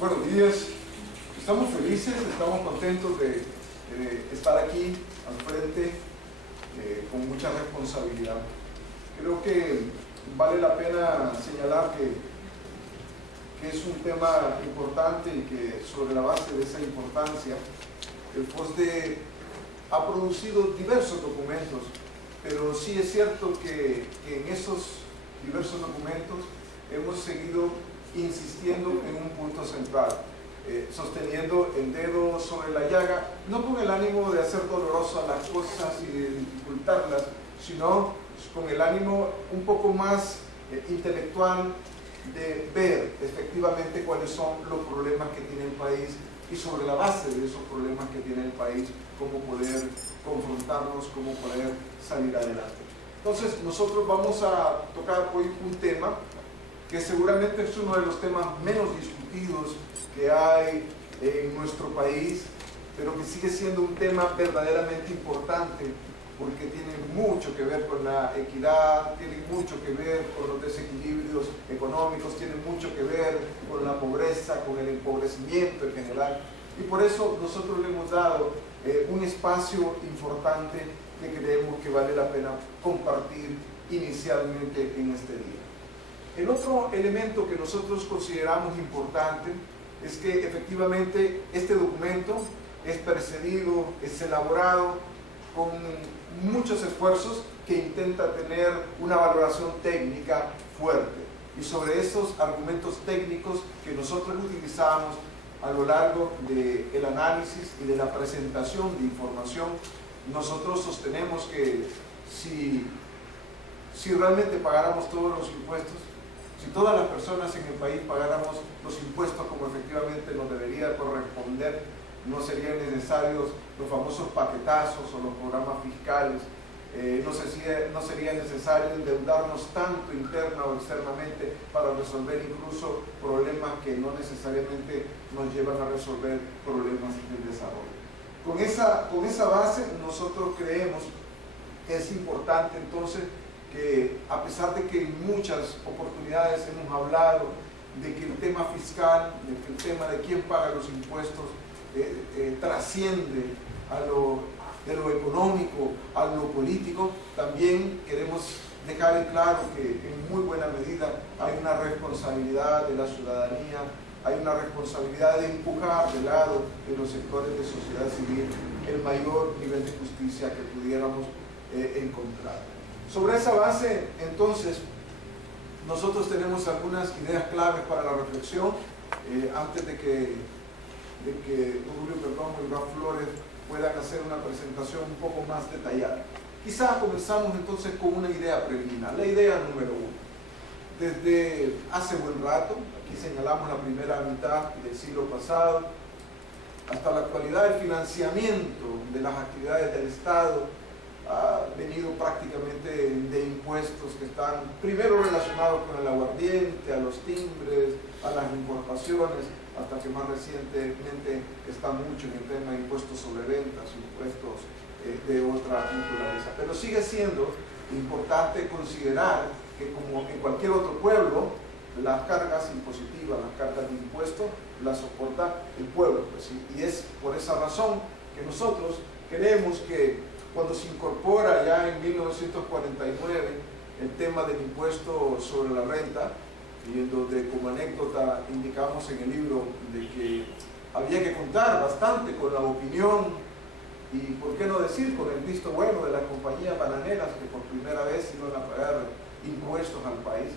Buenos días, estamos felices, estamos contentos de estar aquí al frente con mucha responsabilidad. Creo que vale la pena señalar que es un tema importante y que sobre la base de esa importancia el FOSDE ha producido diversos documentos, pero sí es cierto que en esos diversos documentos hemos seguido insistiendo en un punto central, sosteniendo el dedo sobre la llaga, no con el ánimo de hacer dolorosas las cosas y de dificultarlas, sino con el ánimo un poco más intelectual de ver efectivamente cuáles son los problemas que tiene el país y sobre la base de esos problemas que tiene el país, cómo poder confrontarlos, cómo poder salir adelante. Entonces nosotros vamos a tocar hoy un tema que seguramente es uno de los temas menos discutidos que hay en nuestro país, pero que sigue siendo un tema verdaderamente importante porque tiene mucho que ver con la equidad, tiene mucho que ver con los desequilibrios económicos, tiene mucho que ver con la pobreza, con el empobrecimiento en general. Y por eso nosotros le hemos dado un espacio importante que creemos que vale la pena compartir inicialmente en este día. El otro elemento que nosotros consideramos importante es que efectivamente este documento es precedido, es elaborado con muchos esfuerzos que intenta tener una valoración técnica fuerte. Y sobre esos argumentos técnicos que nosotros utilizamos a lo largo del análisis y de la presentación de información, nosotros sostenemos que si realmente pagáramos todos los impuestos, si todas las personas en el país pagáramos los impuestos como efectivamente nos debería corresponder, no serían necesarios los famosos paquetazos o los programas fiscales, no sería necesario endeudarnos tanto interna o externamente para resolver incluso problemas que no necesariamente nos llevan a resolver problemas del desarrollo. Con esa base nosotros creemos que es importante entonces que, a pesar de que en muchas oportunidades hemos hablado de que el tema fiscal, de que el tema de quién paga los impuestos trasciende de lo económico a lo político, también queremos dejar en claro que en muy buena medida hay una responsabilidad de la ciudadanía, hay una responsabilidad de empujar del lado de los sectores de sociedad civil el mayor nivel de justicia que pudiéramos encontrar. Sobre esa base, entonces, nosotros tenemos algunas ideas claves para la reflexión antes de que Julio Perdomo y Iván Flores puedan hacer una presentación un poco más detallada. Quizás comenzamos entonces con una idea preliminar, la idea número uno. Desde hace buen rato, aquí señalamos la primera mitad del siglo pasado, hasta la actualidad, el financiamiento de las actividades del Estado ha venido prácticamente de impuestos que están primero relacionados con el aguardiente, a los timbres, a las importaciones, hasta que más recientemente está mucho en el tema de impuestos sobre ventas, impuestos de otra naturaleza. Pero sigue siendo importante considerar que, como en cualquier otro pueblo, las cargas impositivas, las cargas de impuestos, las soporta el pueblo. Pues, y es por esa razón que nosotros queremos que cuando se incorpora ya en 1949 el tema del impuesto sobre la renta, y en donde como anécdota indicamos en el libro de que había que contar bastante con la opinión y, por qué no decir, con el visto bueno de las compañías bananeras que por primera vez iban a pagar impuestos al país.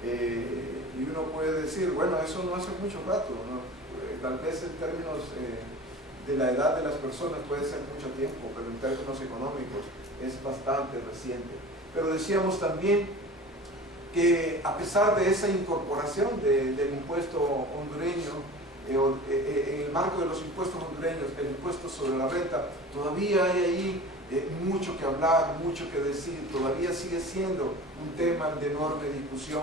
Y uno puede decir, bueno, eso no hace mucho rato, ¿no? Tal vez en términos de la edad de las personas puede ser mucho tiempo, pero en términos económicos es bastante reciente. Pero decíamos también que, a pesar de esa incorporación del impuesto hondureño, en el marco de los impuestos hondureños, el impuesto sobre la renta, todavía hay ahí mucho que hablar, mucho que decir, todavía sigue siendo un tema de enorme discusión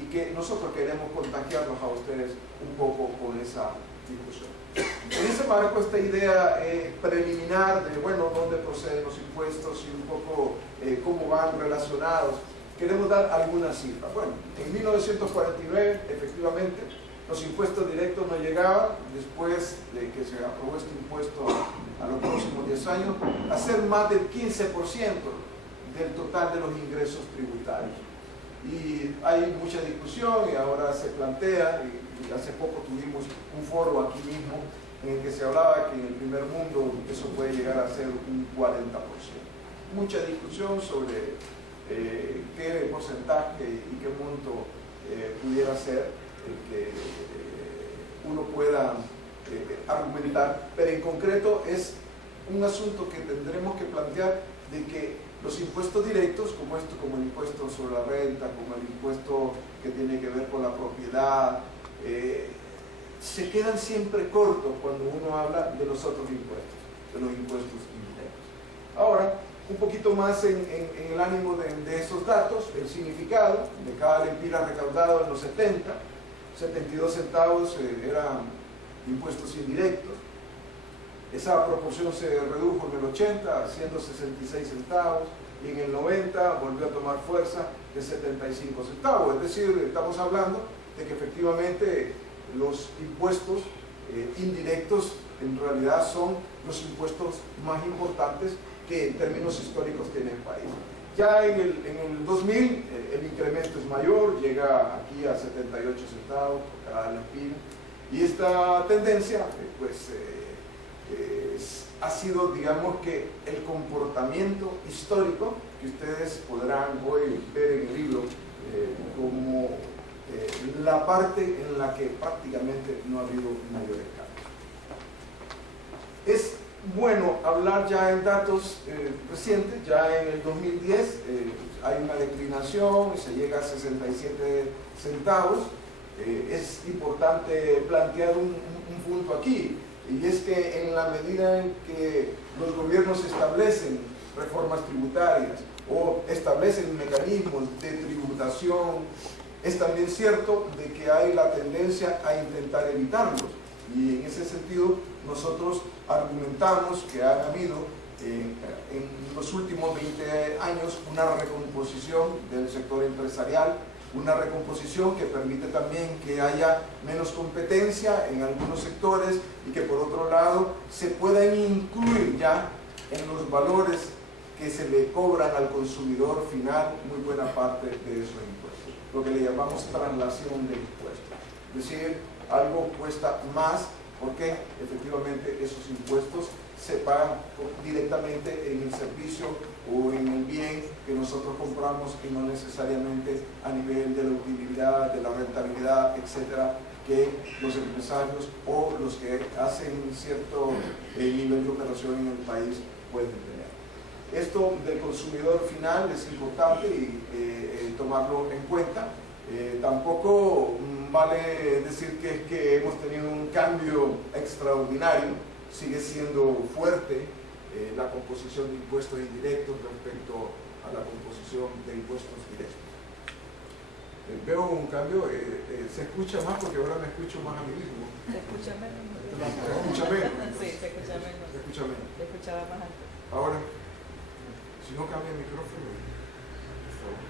y que nosotros queremos contagiarlos a ustedes un poco con esa discusión. En ese marco, esta idea preliminar de, bueno, dónde proceden los impuestos y un poco cómo van relacionados, queremos dar algunas cifras. Bueno, en 1949, efectivamente, los impuestos directos no llegaban, después de que se aprobó este impuesto a los próximos 10 años, a ser más del 15% del total de los ingresos tributarios. Y hay mucha discusión y ahora se plantea, y hace poco tuvimos un foro aquí mismo en el que se hablaba que en el primer mundo eso puede llegar a ser un 40%. Mucha discusión sobre qué porcentaje y qué monto pudiera ser el que uno pueda argumentar, pero en concreto es un asunto que tendremos que plantear de que los impuestos directos, como el impuesto sobre la renta, como el impuesto que tiene que ver con la propiedad, se quedan siempre cortos cuando uno habla de los otros impuestos, de los impuestos indirectos. Ahora, un poquito más en el ánimo de esos datos, el significado de cada lempira recaudado en los 70, 72 centavos eran impuestos indirectos. Esa proporción se redujo en el 80, siendo 66 centavos, y en el 90 volvió a tomar fuerza de 75 centavos. Es decir, estamos hablando de que efectivamente los impuestos indirectos en realidad son los impuestos más importantes que en términos históricos tiene el país. Ya en el 2000 el incremento es mayor, llega aquí a 78 centavos por cada lempira, y esta tendencia ha sido, digamos que, el comportamiento histórico que ustedes podrán hoy ver en el libro como la parte en la que prácticamente no ha habido mayores cambios. Es bueno hablar ya en datos recientes. Ya en el 2010 hay una declinación y se llega a 67 centavos. Es importante plantear un punto aquí, y es que en la medida en que los gobiernos establecen reformas tributarias o establecen mecanismos de tributación, es también cierto de que hay la tendencia a intentar evitarlos, y en ese sentido nosotros argumentamos que ha habido en los últimos 20 años una recomposición del sector empresarial, una recomposición que permite también que haya menos competencia en algunos sectores y que por otro lado se puedan incluir ya en los valores que se le cobran al consumidor final muy buena parte de esos impuestos, lo que le llamamos traslación de impuestos. Es decir, algo cuesta más porque efectivamente esos impuestos se pagan directamente en el servicio o en el bien que nosotros compramos, y no necesariamente a nivel de la utilidad, de la rentabilidad, etcétera, que los empresarios o los que hacen cierto nivel de operación en el país pueden tener. Esto del consumidor final es importante y tomarlo en cuenta. Tampoco vale decir que hemos tenido un cambio extraordinario. Sigue siendo fuerte la composición de impuestos indirectos respecto a la composición de impuestos directos. Veo un cambio, se escucha más porque ahora me escucho más a mí mismo. Se escucha menos. ¿Se escucha menos? Sí, se escucha menos. Se escucha menos. Se escuchaba más alto. Ahora, si no cambia el micrófono, por favor.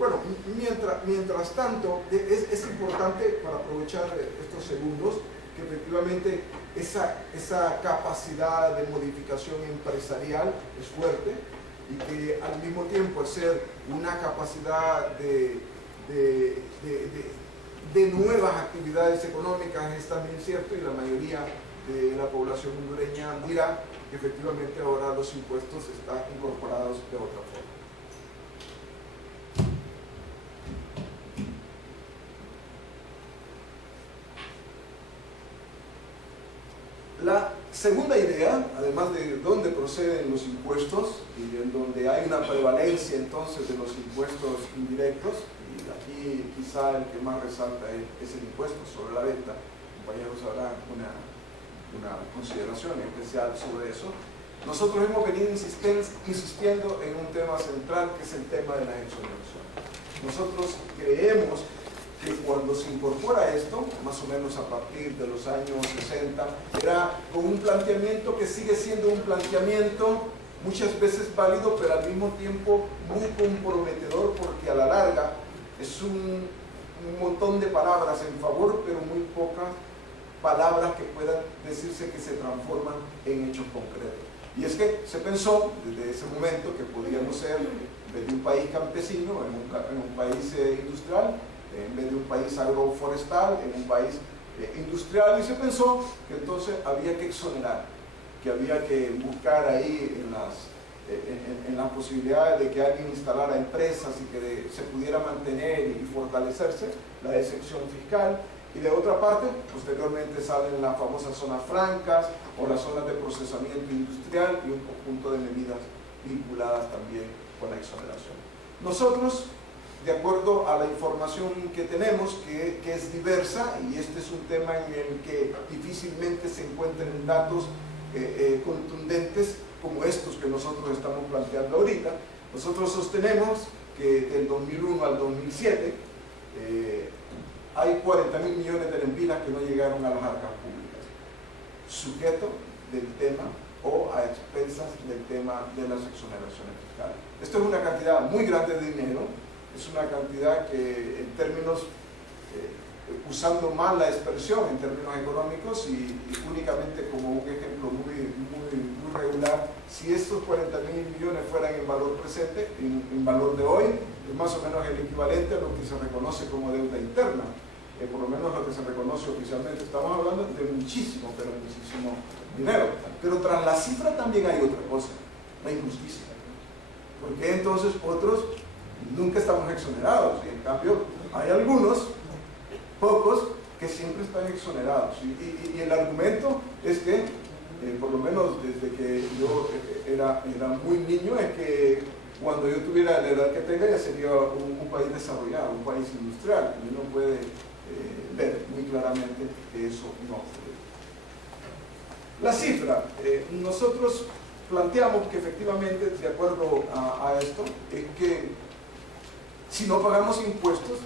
Bueno, mientras tanto, es importante, para aprovechar estos segundos, que efectivamente esa capacidad de modificación empresarial es fuerte, y que al mismo tiempo ser una capacidad de nuevas actividades económicas es también cierto, y la mayoría de la población hondureña dirá que efectivamente ahora los impuestos están incorporados de otra forma. La segunda idea, además de dónde proceden los impuestos y en donde hay una prevalencia entonces de los impuestos indirectos, y aquí quizá el que más resalta es el impuesto sobre la venta. Compañeros habrán una consideración especial sobre eso. Nosotros hemos venido insistiendo en un tema central, que es el tema de la exoneración. Nosotros creemos que cuando se incorpora esto, más o menos a partir de los años 60, era con un planteamiento que sigue siendo un planteamiento muchas veces válido, pero al mismo tiempo muy comprometedor, porque a la larga es un montón de palabras en favor, pero muy pocas palabras que puedan decirse que se transforman en hechos concretos. Y es que se pensó desde ese momento que podíamos ser, en vez de un país campesino, en un país industrial, en vez de un país agroforestal, en un país industrial, y se pensó que entonces había que exonerar, que había que buscar ahí en las posibilidades de que alguien instalara empresas y que se pudiera mantener y fortalecerse la exención fiscal. Y de otra parte, posteriormente salen las famosas zonas francas o las zonas de procesamiento industrial y un conjunto de medidas vinculadas también con la exoneración. Nosotros, de acuerdo a la información que tenemos, que es diversa, y este es un tema en el que difícilmente se encuentren datos contundentes como estos que nosotros estamos planteando ahorita, nosotros sostenemos que del 2001 al 2007 hay 40.000 millones de lempiras que no llegaron a las arcas públicas, sujeto del tema o a expensas del tema de las exoneraciones fiscales. Esto es una cantidad muy grande de dinero, es una cantidad que en términos, usando mal la expresión en términos económicos y únicamente como un ejemplo muy regular, si estos 40.000 millones fueran en valor presente, en valor de hoy, es más o menos el equivalente a lo que se reconoce como deuda interna, por lo menos lo que se reconoce oficialmente. Estamos hablando de muchísimo, pero muchísimo dinero. Pero tras la cifra también hay otra cosa, la injusticia. Porque entonces otros nunca estamos exonerados, y en cambio hay algunos, pocos, que siempre están exonerados. Y el argumento es que, por lo menos desde que yo era muy niño, es que cuando yo tuviera la edad que tenga ya sería un país desarrollado, un país industrial, y uno puede ver muy claramente que eso no ocurre. La cifra, nosotros planteamos que efectivamente, de acuerdo a esto, es que si no pagamos impuestos,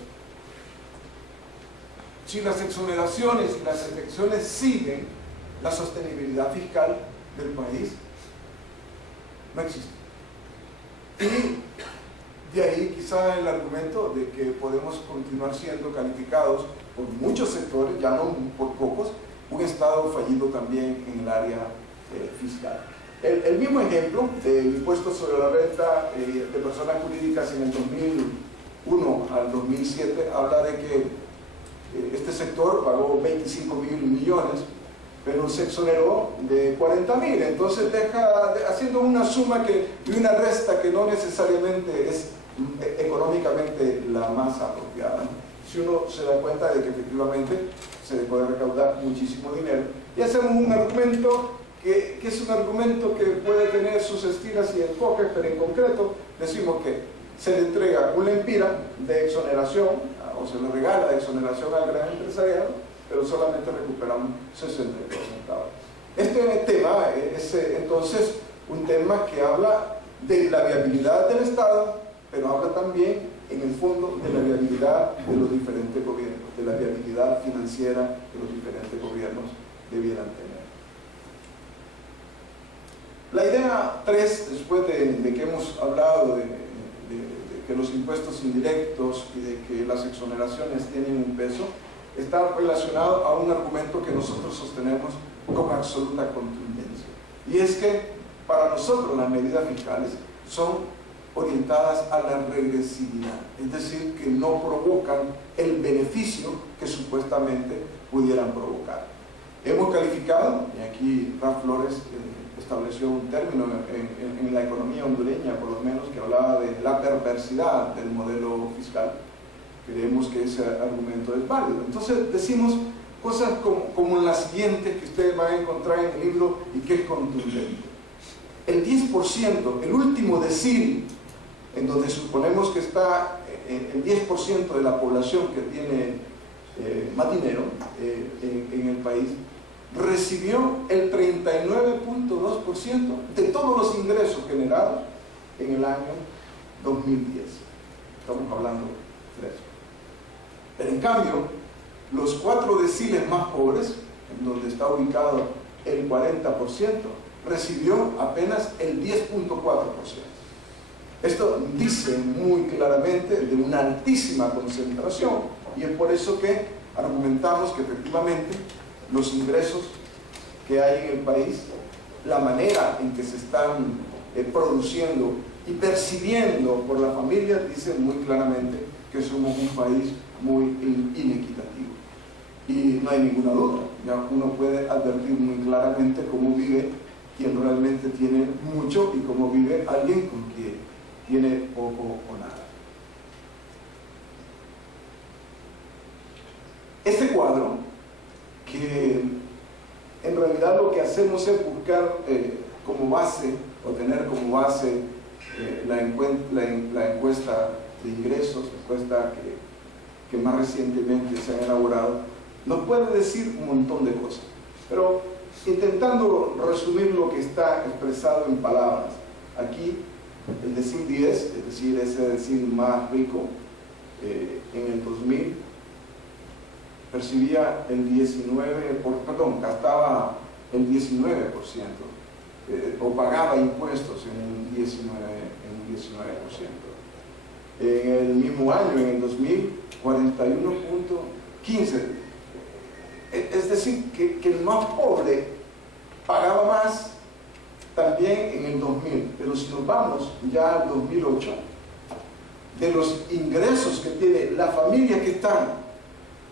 si las exoneraciones y las exenciones siguen, la sostenibilidad fiscal del país no existe. Y de ahí quizá el argumento de que podemos continuar siendo calificados por muchos sectores, ya no por pocos, un Estado fallido también en el área fiscal. El mismo ejemplo del impuesto sobre la renta de personas jurídicas en el 2001 al 2007 habla de que este sector pagó 25.000 millones, pero se exoneró de 40.000, entonces haciendo una suma y una resta que no necesariamente es económicamente la más apropiada. Si uno se da cuenta de que efectivamente se puede recaudar muchísimo dinero, y hacemos un argumento que es un argumento que puede tener sus estilas y enfoques, pero en concreto decimos que se le entrega una empira de exoneración, o se le regala de exoneración al gran empresariado, pero solamente recuperamos 62 centavos. Este tema es entonces un tema que habla de la viabilidad del Estado, pero habla también en el fondo de la viabilidad de los diferentes gobiernos, de la viabilidad financiera que los diferentes gobiernos debieran tener. La idea 3, después de que hemos hablado de que los impuestos indirectos y de que las exoneraciones tienen un peso, está relacionado a un argumento que nosotros sostenemos con absoluta contundencia. Y es que para nosotros las medidas fiscales son orientadas a la regresividad, es decir, que no provocan el beneficio que supuestamente pudieran provocar. Hemos calificado, y aquí Ralph Flores estableció un término en la economía hondureña, por lo menos, que hablaba de la perversidad del modelo fiscal. Creemos que ese argumento es válido. Entonces decimos cosas como la siguiente que ustedes van a encontrar en el libro y que es contundente. El 10%, el último decil, en donde suponemos que está el 10% de la población que tiene más dinero en el país, recibió el 39.2% de todos los ingresos generados en el año 2010. Estamos hablando de eso. Pero en cambio, los 4 deciles más pobres, en donde está ubicado el 40%, recibió apenas el 10.4%. Esto dice muy claramente de una altísima concentración Y es por eso que argumentamos que efectivamente los ingresos que hay en el país, la manera en que se están produciendo y percibiendo por la familia, dice muy claramente que somos un país muy inequitativo. Y no hay ninguna duda, ya uno puede advertir muy claramente cómo vive quien realmente tiene mucho y cómo vive alguien con quien tiene poco o nada. Este cuadro, que en realidad lo que hacemos es buscar como base, o tener como base la encuesta de ingresos, la encuesta que más recientemente se han elaborado, nos puede decir un montón de cosas. Pero intentando resumir lo que está expresado en palabras, aquí el decil 10, es decir, ese decil más rico, en el 2000 percibía el 19%, gastaba el 19%, o pagaba impuestos en un 19%. En el mismo año, en el 2000, 41.15%. Es decir, que el más pobre pagaba más también en el 2000. Pero si nos vamos ya al 2008, de los ingresos que tiene la familia que están,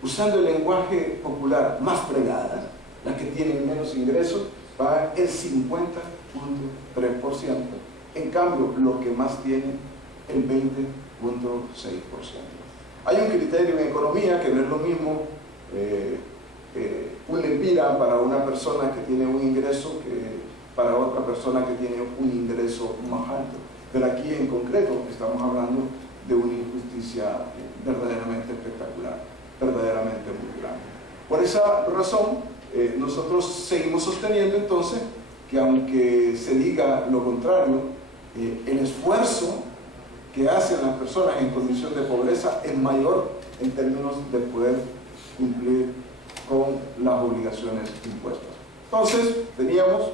usando el lenguaje popular, más fregadas, las que tienen menos ingresos, pagan el 50.3%. En cambio, los que más tienen, el 20.6%. Hay un criterio en economía que no es lo mismo un lempira para una persona que tiene un ingreso que para otra persona que tiene un ingreso más alto. Pero aquí en concreto estamos hablando de una injusticia verdaderamente espectacular, verdaderamente muy grande. Por esa razón, nosotros seguimos sosteniendo entonces que aunque se diga lo contrario, el esfuerzo que hacen las personas en condición de pobreza es mayor en términos de poder cumplir con las obligaciones impuestas. Entonces, teníamos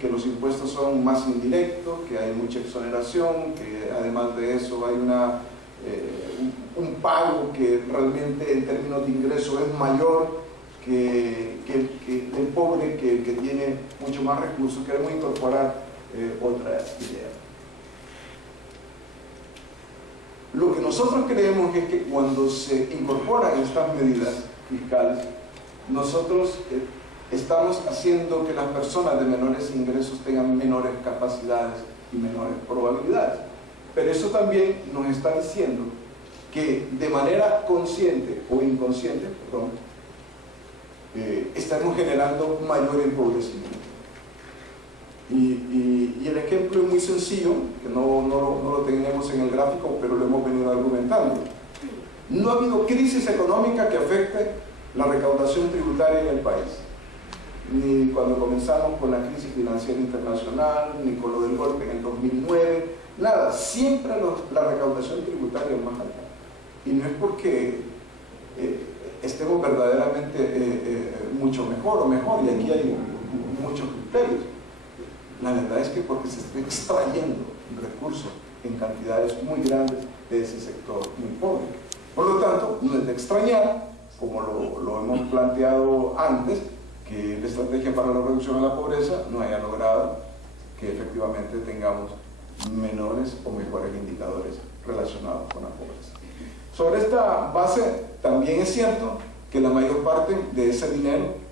que los impuestos son más indirectos, que hay mucha exoneración, que además de eso hay un pago que realmente en términos de ingreso es mayor que el pobre, que el que tiene mucho más recursos. Queremos incorporar otra idea. Lo que nosotros creemos es que cuando se incorporan estas medidas fiscales, nosotros estamos haciendo que las personas de menores ingresos tengan menores capacidades y menores probabilidades. Pero eso también nos está diciendo que de manera consciente o inconsciente, estamos generando mayor empobrecimiento. Y el ejemplo es muy sencillo, que no lo tenemos en el gráfico, pero lo hemos venido argumentando. No ha habido crisis económica que afecte la recaudación tributaria en el país. Ni cuando comenzamos con la crisis financiera internacional, ni con lo del golpe en el 2009, nada. Siempre la recaudación tributaria es más alta. Y no es porque estemos verdaderamente mucho mejor o mejor, y aquí hay muchos criterios. La verdad es que porque se está extrayendo recursos en cantidades muy grandes de ese sector muy pobre. Por lo tanto, no es de extrañar, como lo hemos planteado antes, que la estrategia para la reducción de la pobreza no haya logrado que efectivamente tengamos menores o mejores indicadores relacionados con la pobreza. Sobre esta base, también es cierto que la mayor parte de ese dinero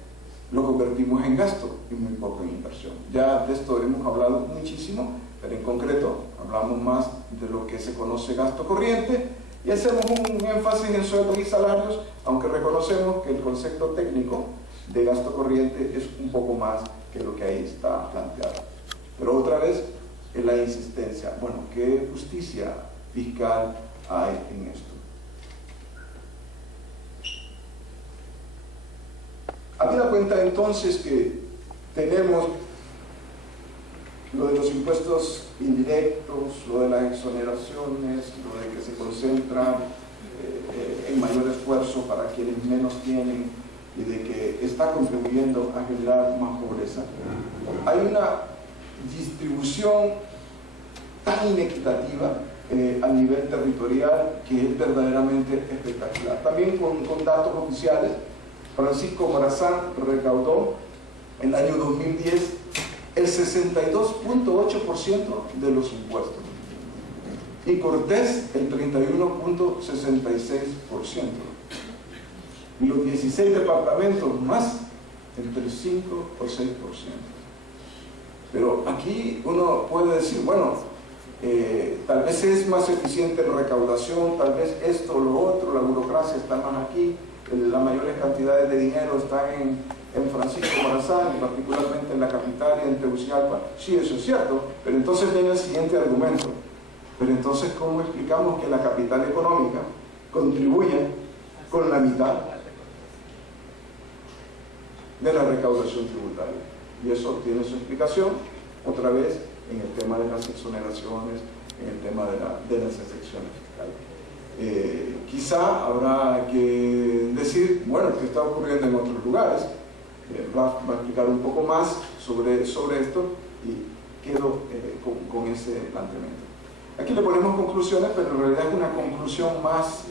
lo convertimos en gasto y muy poco en inversión. Ya de esto hemos hablado muchísimo, pero en concreto hablamos más de lo que se conoce gasto corriente y hacemos un énfasis en sueldos y salarios, aunque reconocemos que el concepto técnico de gasto corriente es un poco más que lo que ahí está planteado. Pero otra vez, es la insistencia. Bueno, ¿qué justicia fiscal hay en esto? Habida cuenta entonces que tenemos lo de los impuestos indirectos, lo de las exoneraciones, lo de que se concentra en mayor esfuerzo para quienes menos tienen y de que está contribuyendo a generar más pobreza, hay una distribución tan inequitativa a nivel territorial que es verdaderamente espectacular. También con datos oficiales, Francisco Morazán recaudó en el año 2010 el 62.8% de los impuestos y Cortés el 31.66%, y los 16 departamentos más entre el 5 o 6%. Pero aquí uno puede decir, bueno, tal vez es más eficiente la recaudación, tal vez esto o lo otro, la burocracia está más aquí, las mayores cantidades de dinero están en Francisco Morazán, y particularmente en la capital y en Tegucigalpa. Sí, eso es cierto, pero entonces viene el siguiente argumento. Pero entonces, ¿cómo explicamos que la capital económica contribuye con la mitad de la recaudación tributaria? Y eso tiene su explicación, otra vez, en el tema de las exoneraciones, en el tema de las excepciones fiscales. Quizá habrá que decir, bueno, ¿qué está ocurriendo en otros lugares? Raf va a explicar un poco más sobre esto y quedo con ese planteamiento. Aquí le ponemos conclusiones, pero en realidad es una conclusión más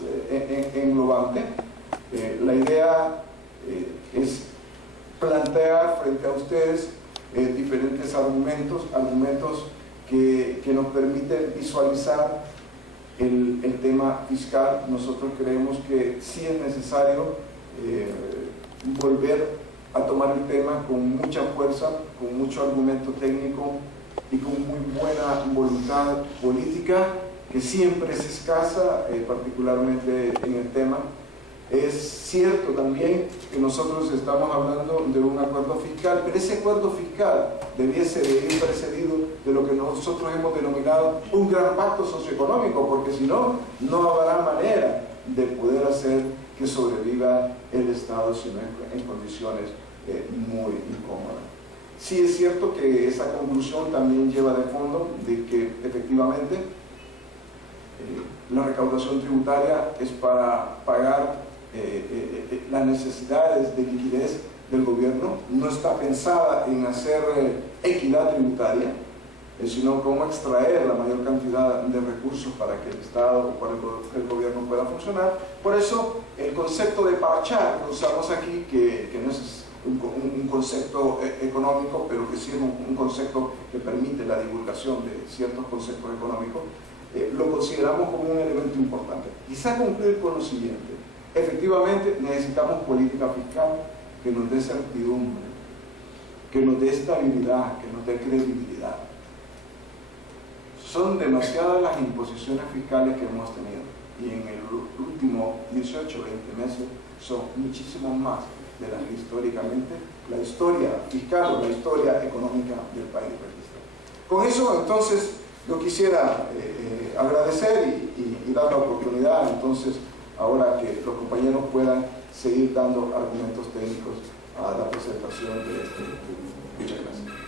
englobante. La idea es plantear frente a ustedes diferentes argumentos que nos permiten visualizar el tema fiscal. Nosotros creemos que sí es necesario volver a tomar el tema con mucha fuerza, con mucho argumento técnico y con muy buena voluntad política, que siempre es escasa, particularmente en el tema. Es cierto también que nosotros estamos hablando de un acuerdo fiscal, pero ese acuerdo fiscal debiese de ir precedido de lo que nosotros hemos denominado un gran pacto socioeconómico, porque si no, no habrá manera de poder hacer que sobreviva el Estado, sino en condiciones muy incómodas. Sí es cierto que esa conclusión también lleva de fondo de que efectivamente la recaudación tributaria es para pagar las necesidades de liquidez del gobierno, no está pensada en hacer equidad tributaria, sino cómo extraer la mayor cantidad de recursos para que el Estado o para el gobierno pueda funcionar. Por eso el concepto de parchar que usamos aquí, que no es un concepto económico, pero que sí es un concepto que permite la divulgación de ciertos conceptos económicos, lo consideramos como un elemento importante. Quizá concluir con lo siguiente: efectivamente necesitamos política fiscal que nos dé certidumbre, que nos dé estabilidad, que nos dé credibilidad. Son demasiadas las imposiciones fiscales que hemos tenido, y en el último 18 o 20 meses son muchísimos más de las que históricamente la historia fiscal o la historia económica del país registra. Con eso, entonces, yo quisiera agradecer y dar la oportunidad, entonces, ahora que los compañeros puedan seguir dando argumentos técnicos a la presentación de este estudio. Muchas gracias.